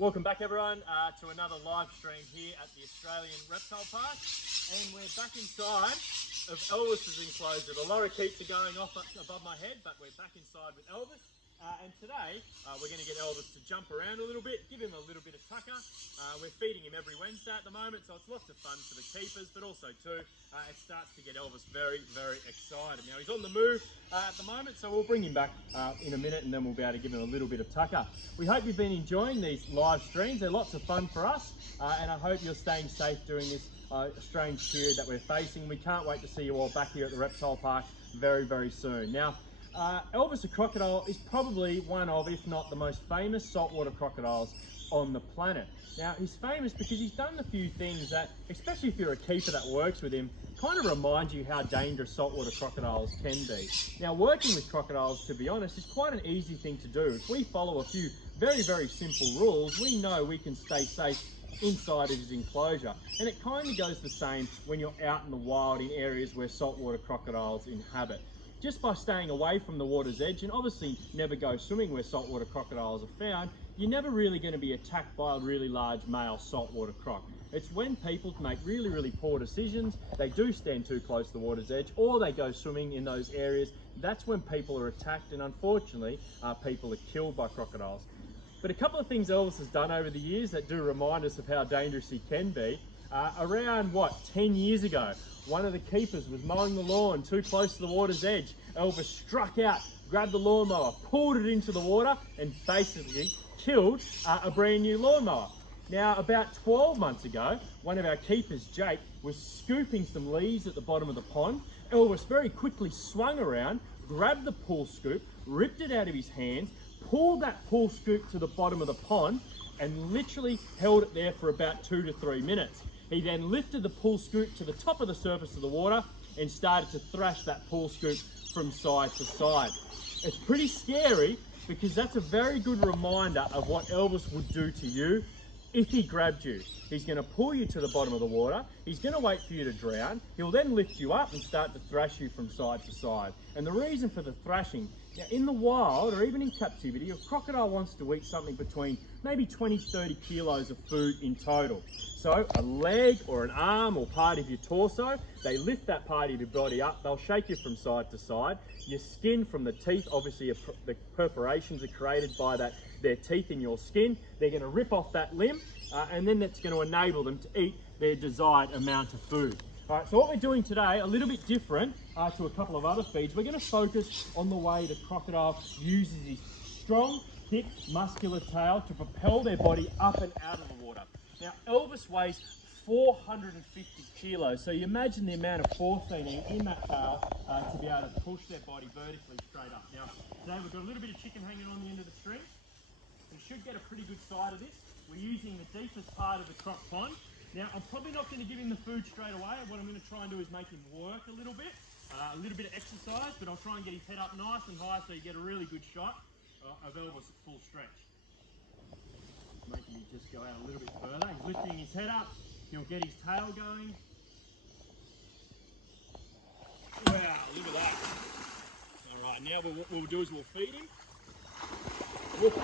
Welcome back everyone to another live stream here at the Australian Reptile Park, and we're back inside of Elvis's enclosure. The lot of keeps are going off above my head, but we're back inside with Elvis. And today we're going to get Elvis to jump around a little bit, give him a little bit of tucker. We're feeding him every Wednesday at the moment, so it's lots of fun for the keepers, but also too, it starts to get Elvis very, very excited. Now he's on the move at the moment, so we'll bring him back in a minute and then we'll be able to give him a little bit of tucker. We hope you've been enjoying these live streams. They're lots of fun for us, and I hope you're staying safe during this strange period that we're facing. We can't wait to see you all back here at the Reptile Park very, very soon. Now, Elvis the crocodile is probably one of, if not the most famous saltwater crocodiles on the planet. Now, he's famous because he's done a few things that, especially if you're a keeper that works with him, kind of remind you how dangerous saltwater crocodiles can be. Now, working with crocodiles, to be honest, is quite an easy thing to do. If we follow a few very, very simple rules, we know we can stay safe inside of his enclosure. And it kind of goes the same when you're out in the wild in areas where saltwater crocodiles inhabit. Just by staying away from the water's edge, and obviously never go swimming where saltwater crocodiles are found, you're never really going to be attacked by a really large male saltwater croc. It's when people make really, really poor decisions, they do stand too close to the water's edge, or they go swimming in those areas, that's when people are attacked, and unfortunately, people are killed by crocodiles. But a couple of things Elvis has done over the years that do remind us of how dangerous he can be. Around, 10 years ago, one of the keepers was mowing the lawn too close to the water's edge. Elvis struck out, grabbed the lawnmower, pulled it into the water, and basically killed a brand new lawnmower. Now, about 12 months ago, one of our keepers, Jake, was scooping some leaves at the bottom of the pond. Elvis very quickly swung around, grabbed the pool scoop, ripped it out of his hands, pulled that pool scoop to the bottom of the pond, and literally held it there for about 2 to 3 minutes. He then lifted the pool scoop to the top of the surface of the water and started to thrash that pool scoop from side to side. It's pretty scary because that's a very good reminder of what Elvis would do to you if he grabbed you. He's going to pull you to the bottom of the water, he's going to wait for you to drown, he'll then lift you up and start to thrash you from side to side. And the reason for the thrashing, now in the wild or even in captivity, a crocodile wants to eat something between maybe 20-30 kilos of food in total. So a leg or an arm or part of your torso, they lift that part of your body up, they'll shake you from side to side. Your skin from the teeth, obviously the perforations are created by their teeth in your skin. They're going to rip off that limb and then that's going to enable them to eat their desired amount of food. All right, so what we're doing today, a little bit different to a couple of other feeds, we're going to focus on the way the crocodile uses his strong, thick, muscular tail to propel their body up and out of the water. Now, Elvis weighs 450 kilos, so you imagine the amount of force they need in that tail to be able to push their body vertically straight up. Now, today we've got a little bit of chicken hanging on the end of the string. We should get a pretty good sight of this. We're using the deepest part of the croc pond. Now, I'm probably not going to give him the food straight away. What I'm going to try and do is make him work a little bit of exercise, but I'll try and get his head up nice and high so you get a really good shot of Elvis at full stretch. Making him just go out a little bit further. He's lifting his head up. He'll get his tail going. Wow, look at that. All right, now what we'll do is we'll feed him. Whoop, a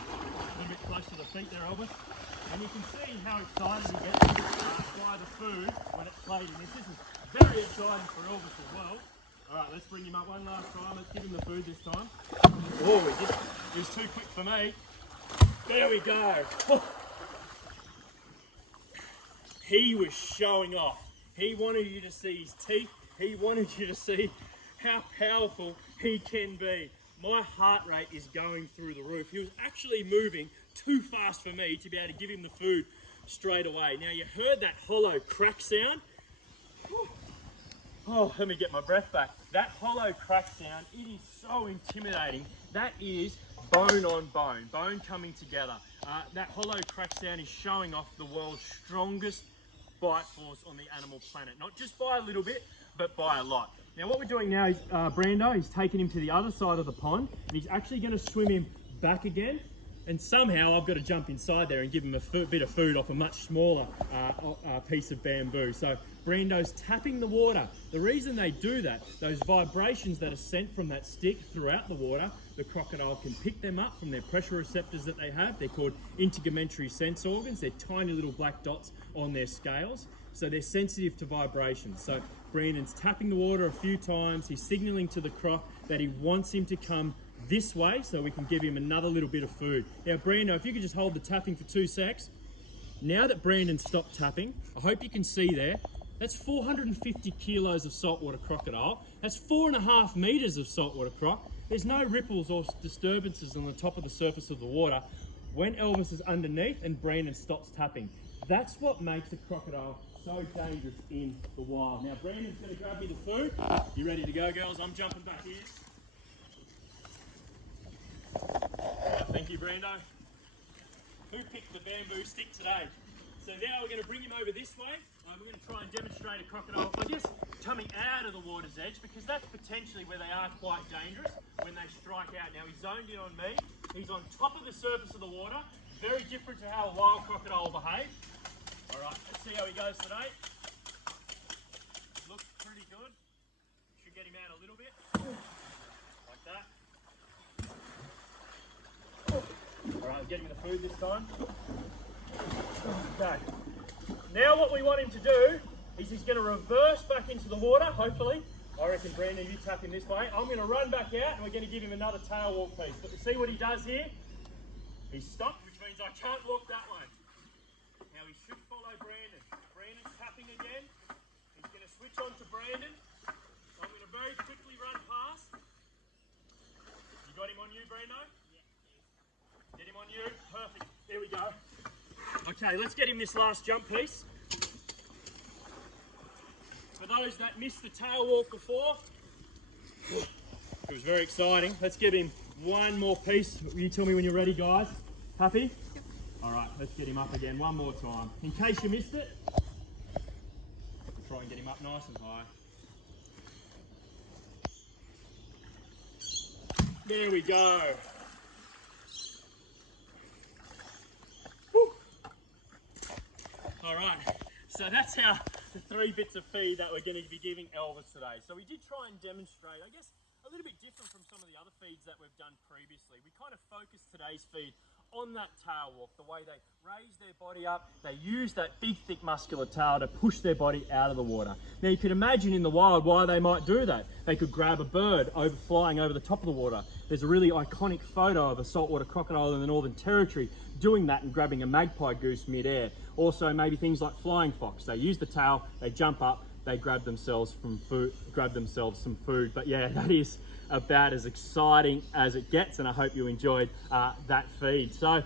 little bit close to the feet there, Elvis. And you can see how excited he gets by the food when it's played in this. This is very exciting for Elvis as well. All right, let's bring him up one last time. Let's give him the food this time. Oh, he was too quick for me. There we go. He was showing off. He wanted you to see his teeth. He wanted you to see how powerful he can be. My heart rate is going through the roof. He was actually moving too fast for me to be able to give him the food straight away. Now, you heard that hollow crack sound. Oh, let me get my breath back. That hollow crack sound, it is so intimidating. That is bone on bone, bone coming together. That hollow crack sound is showing off the world's strongest bite force on the animal planet. Not just by a little bit, but by a lot. Now what we're doing now is Brando, he's taking him to the other side of the pond and he's actually going to swim him back again. And somehow I've got to jump inside there and give him a bit of food off a much smaller piece of bamboo. So Brando's tapping the water. The reason they do that, those vibrations that are sent from that stick throughout the water the crocodile can pick them up from their pressure receptors that they have. They're called integumentary sense organs. They're tiny little black dots on their scales. So they're sensitive to vibration. So Brandon's tapping the water a few times. He's signaling to the croc that he wants him to come this way so we can give him another little bit of food. Now, Brando, if you could just hold the tapping for 2 secs. Now that Brandon stopped tapping, I hope you can see there, that's 450 kilos of saltwater crocodile. That's 4.5 meters of saltwater croc. There's no ripples or disturbances on the top of the surface of the water when Elvis is underneath and Brandon stops tapping. That's what makes a crocodile so dangerous in the wild. Now, Brandon's going to grab me the food. You ready to go, girls? I'm jumping back in. Thank you, Brando. Who picked the bamboo stick today? So now we're going to bring him over this way. We're going to try and demonstrate a crocodile by just coming out of the water's edge, because that's potentially where they are quite dangerous when they strike out. Now he's zoned in on me. He's on top of the surface of the water. Very different to how a wild crocodile will behave. All right, let's see how he goes today. Looks pretty good. Should get him out a little bit. Like that. All right, get him the food this time. Okay. Now what we want him to do is he's going to reverse back into the water, hopefully. I reckon, Brandon, you tap him this way. I'm going to run back out and we're going to give him another tail walk piece. But to see what he does here, he's stopped, which means I can't walk that way. Now he should follow Brandon. Brandon's tapping again. He's going to switch on to Brandon. I'm going to very quickly run past. You got him on you, Brando? Yeah. Get him on you. Perfect. There we go. Okay, let's get him this last jump piece. For those that missed the tail walk before, it was very exciting. Let's give him one more piece. You tell me when you're ready, guys. Happy? Yep. All right, let's get him up again one more time. In case you missed it, try and get him up nice and high. There we go. Woo. All right, so that's how the 3 bits of feed that we're going to be giving Elvis today. So we did try and demonstrate, I guess, a little bit different from some of the other feeds that we've done previously. We kind of focused today's feed on that tail walk, the way they raise their body up, they use that big thick muscular tail to push their body out of the water. Now you can imagine in the wild why they might do that. They could grab a bird flying over the top of the water. There's a really iconic photo of a saltwater crocodile in the Northern Territory doing that and grabbing a magpie goose mid-air. Also maybe things like flying fox. They use the tail, they jump up, they grab themselves some food. But yeah, that is about as exciting as it gets, and I hope you enjoyed that feed. So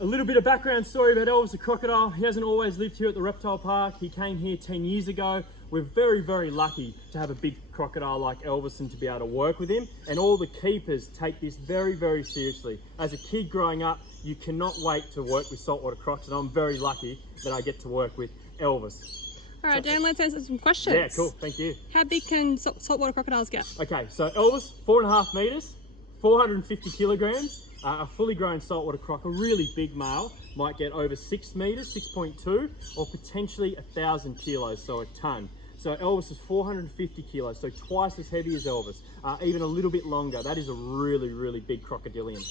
a little bit of background story about Elvis the crocodile. He hasn't always lived here at the reptile park. He came here 10 years ago. We're very, very lucky to have a big crocodile like Elvis and to be able to work with him. And all the keepers take this very, very seriously. As a kid growing up, you cannot wait to work with saltwater crocs, and I'm very lucky that I get to work with Elvis. All right, Dan, let's answer some questions. Yeah, cool, thank you. How big can saltwater crocodiles get? Okay, so Elvis, 4.5 meters, 450 kilograms. A fully grown saltwater croc, a really big male, might get over 6 meters, 6.2, or potentially 1,000 kilos, so a ton. So Elvis is 450 kilos, so twice as heavy as Elvis, even a little bit longer. That is a really, really big crocodilian.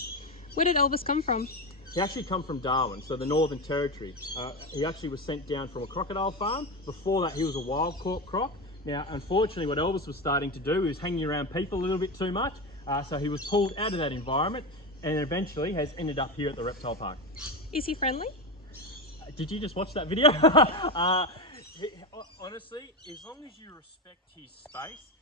Where did Elvis come from? He actually come from Darwin, so the Northern Territory. He actually was sent down from a crocodile farm. Before that, he was a wild caught croc. Now, unfortunately, what Elvis was starting to do, he was hanging around people a little bit too much. So he was pulled out of that environment and eventually has ended up here at the reptile park. Is he friendly? Did you just watch that video? Honestly, as long as you respect his space,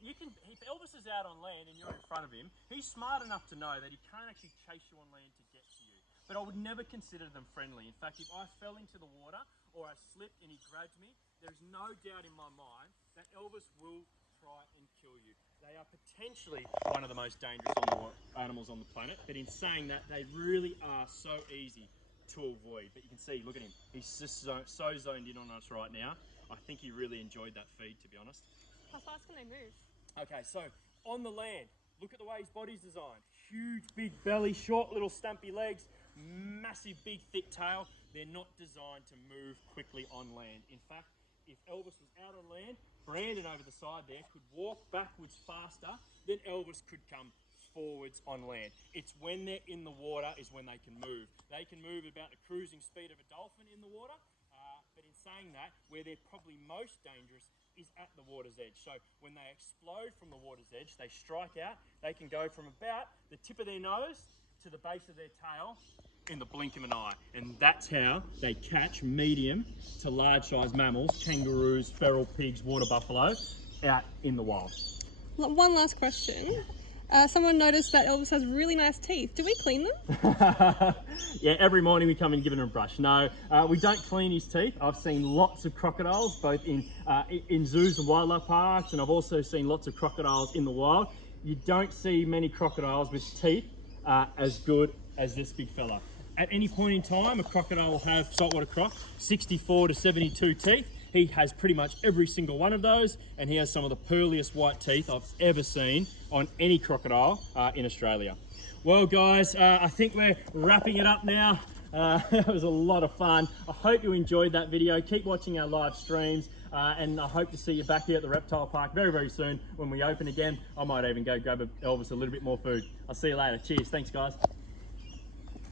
if Elvis is out on land and you're in front of him, he's smart enough to know that he can't actually chase you on land to get to you. But I would never consider them friendly. In fact, if I fell into the water or I slipped and he grabbed me, there's no doubt in my mind that Elvis will try and kill you. They are potentially one of the most dangerous animals on the planet, but in saying that, they really are so easy to avoid. But you can see, look at him. He's just so zoned in on us right now. I think he really enjoyed that feed, to be honest. How fast can they move? Okay, so on the land, look at the way his body's designed. Huge, big belly, short little stumpy legs, massive, big, thick tail. They're not designed to move quickly on land. In fact, if Elvis was out on land, Brandon over the side there could walk backwards faster than Elvis could come forwards on land. It's when they're in the water is when they can move. They can move about the cruising speed of a dolphin in the water, but in saying that, where they're probably most dangerous is at the water's edge. So when they explode from the water's edge, they strike out. They can go from about the tip of their nose to the base of their tail in the blink of an eye. And that's how they catch medium to large size mammals, kangaroos, feral pigs, water buffalo, out in the wild. One last question. Someone noticed that Elvis has really nice teeth. Do we clean them? Yeah, every morning we come and give him a brush. No, we don't clean his teeth. I've seen lots of crocodiles, both in zoos and wildlife parks, and I've also seen lots of crocodiles in the wild. You don't see many crocodiles with teeth as good as this big fella. At any point in time, a crocodile will have, saltwater croc, 64 to 72 teeth. He has pretty much every single one of those, and he has some of the pearliest white teeth I've ever seen on any crocodile in Australia. Well guys, I think we're wrapping it up now. It was a lot of fun. I hope you enjoyed that video. Keep watching our live streams, and I hope to see you back here at the Reptile Park very, very soon when we open again. I might even go grab Elvis a little bit more food. I'll see you later. Cheers. Thanks guys.